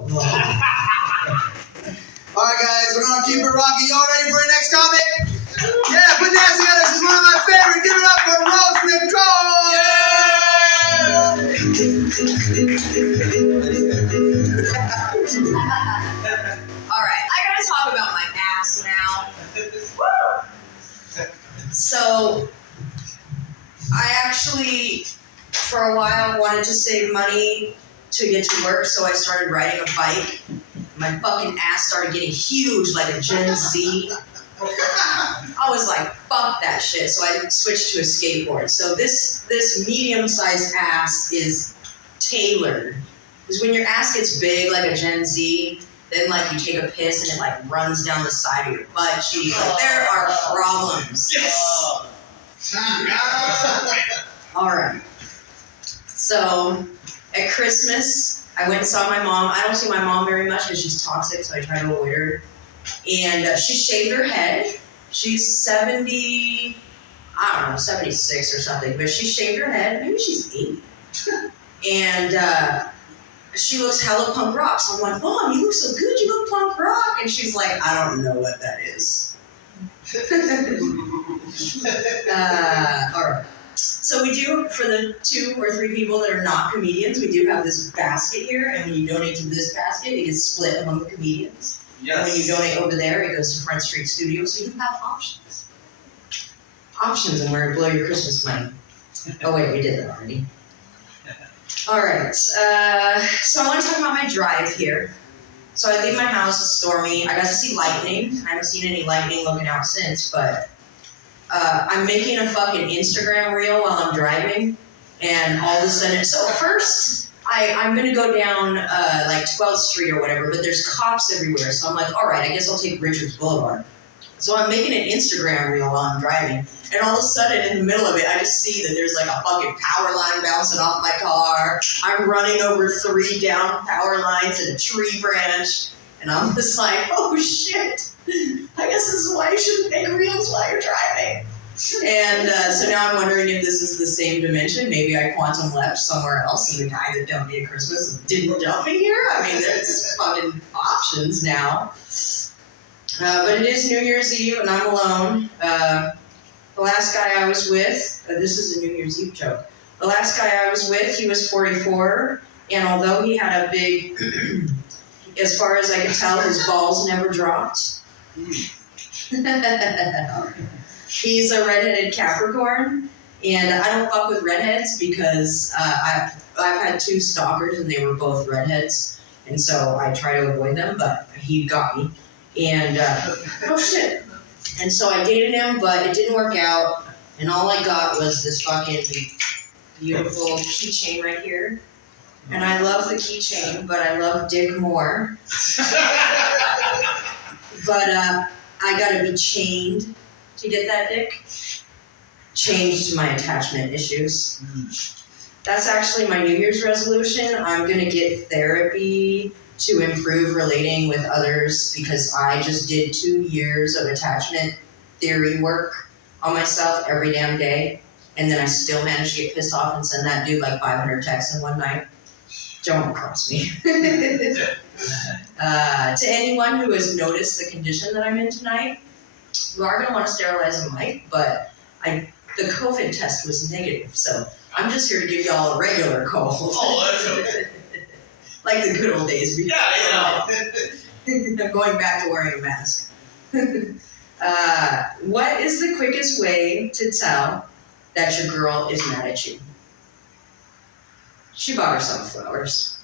Alright guys, we're gonna keep it rocking. Y'all ready for the next comic? Yeah, put your hands together. She's one of my favorites. Give it up for Rose Nicole! Alright, I gotta talk about my ass now. So, I actually, for a while, wanted to save money to get to work, so I started riding a bike. My fucking ass started getting huge like a Gen Z. I was like, fuck that shit. So I switched to a skateboard. So this medium-sized ass is tailored. Because when your ass gets big like a Gen Z, then like you take a piss and it like runs down the side of your butt cheek. Like there are problems. Yes. Alright. So at Christmas, I went and saw my mom. I don't see my mom very much because she's toxic, so I try to avoid her. And she shaved her head. She's 70, I don't know, 76 or something, but she shaved her head. Maybe she's 80. And she looks hella punk rock. So I'm like, Mom, you look so good. You look punk rock. And she's like, I don't know what that is. All right. So we do, for the 2 or 3 people that are not comedians, we do have this basket here, and when you donate to this basket, it gets split among the comedians. Yes. And when you donate over there, it goes to Front Street Studio, so you have options. Options and where to blow your Christmas money. Oh wait, we did that already. Alright, so I want to talk about my drive here. So I leave my house, it's stormy, I got to see lightning. I haven't seen any lightning looking out since, but I'm making a fucking Instagram reel while I'm driving, and all of a sudden, so first, I'm gonna go down like 12th Street or whatever, but there's cops everywhere, so I'm like, alright, I guess I'll take Richards Boulevard. So I'm making an Instagram reel while I'm driving, and all of a sudden, in the middle of it, I just see that there's like a fucking power line bouncing off my car. I'm running over 3 down power lines and a tree branch, and I'm just like, oh shit. I guess this is why you shouldn't make reels while you're driving. And so now I'm wondering if this is the same dimension. Maybe I quantum leapt somewhere else, and the guy that dumped me at Christmas didn't dump me here. I mean, there's fucking options now. But it is New Year's Eve, and I'm alone. The last guy I was with, this is a New Year's Eve joke. The last guy I was with, he was 44, and although he had a big, as far as I could tell, his balls never dropped. He's a redheaded Capricorn, and I don't fuck with redheads because I've had 2 stalkers and they were both redheads, and so I try to avoid them, but he got me. And oh shit. And so I dated him, but it didn't work out, and all I got was this fucking beautiful keychain right here. And I love the keychain, but I love dick more. But I gotta be chained to get that dick. Chained to my attachment issues. That's actually my New Year's resolution. I'm gonna get therapy to improve relating with others because I just did 2 years of attachment theory work on myself every damn day. And then I still managed to get pissed off and send that dude like 500 texts in one night. Don't cross me. To anyone who has noticed the condition that I'm in tonight, you are going to want to sterilize a mic, but the COVID test was negative, so I'm just here to give y'all a regular cold. Oh, that's okay. Like the good old days. Yeah, I'm going back to wearing a mask. What is the quickest way to tell that your girl is mad at you? She bought herself flowers.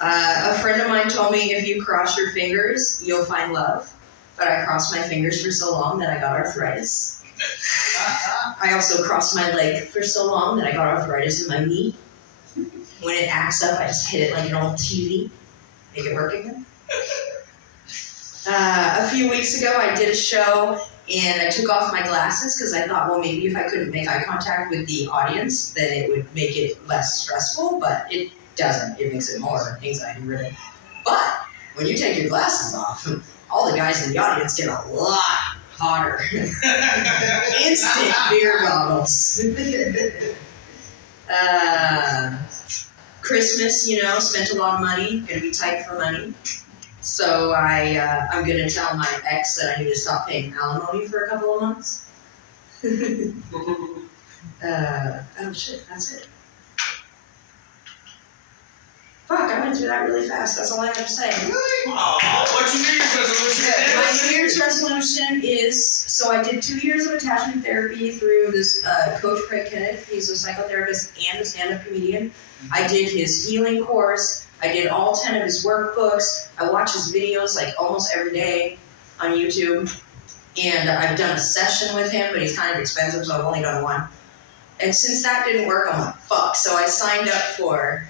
A friend of mine told me if you cross your fingers, you'll find love. But I crossed my fingers for so long that I got arthritis. I also crossed my leg for so long that I got arthritis in my knee. When it acts up, I just hit it like an old TV. Make it work again. A few weeks ago, I did a show, and I took off my glasses because I thought, well, maybe if I couldn't make eye contact with the audience, then it would make it less stressful, but it doesn't. It makes it more anxiety-ridden. But when you take your glasses off, all the guys in the audience get a lot hotter. Instant beer goggles. Christmas, you know, spent a lot of money, gonna be tight for money. So I'm gonna tell my ex that I need to stop paying alimony for a couple of months. Oh shit, that's it. Fuck, I went through that really fast. That's all I have to say. Oh, what's your New Year's resolution? My New Year's resolution is, so I did 2 years of attachment therapy through this coach, Kenneth. He's a psychotherapist and a stand-up comedian. I did his healing course. I did all 10 of his workbooks. I watch his videos like almost every day on YouTube. And I've done a session with him, but he's kind of expensive, so I've only done one. And since that didn't work, I'm like, fuck. So I signed up for...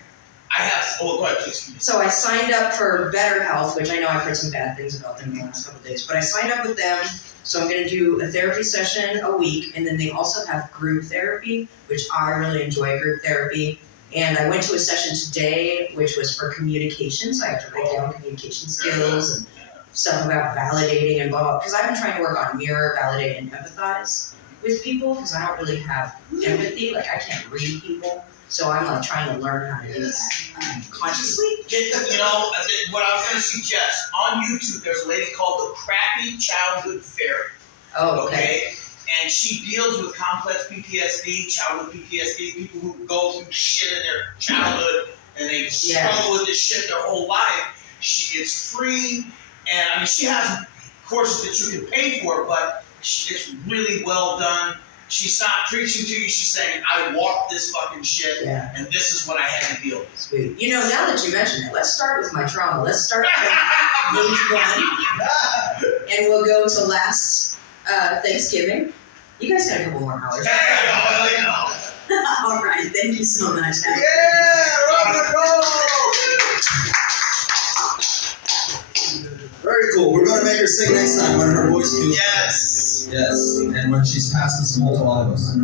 Go ahead, please. So I signed up for Better Health, which I know I've heard some bad things about them in the last couple of days, but I signed up with them. So I'm going to do a therapy session a week, and then they also have group therapy, which I really enjoy group therapy. And I went to a session today, which was for communication, so I have to write down communication skills and stuff about validating and blah, blah, because I've been trying to work on mirror, validate, and empathize with people, because I don't really have empathy, like I can't read people. So I'm like trying to learn how to do that consciously. You know, what I was going to suggest, on YouTube, there's a lady called the Crappy Childhood Fairy. Oh, okay. And she deals with complex PTSD, childhood PTSD, people who go through shit in their childhood and they struggle with this shit their whole life. It's free, and I mean, she has courses that you can pay for, but it's really well done. She's not preaching to you, she's saying, I walked this fucking shit, and this is what I had to deal with. Sweet. You know, now that you mention it, let's start with my trauma. Let's start with age 1, and we'll go to last Thanksgiving. You guys got a couple more hours. All right, thank you so much. Rock and roll! Very cool. We're going to make her sing next time when her voice feels. Yes. Yes. And when she's passed this to all of us.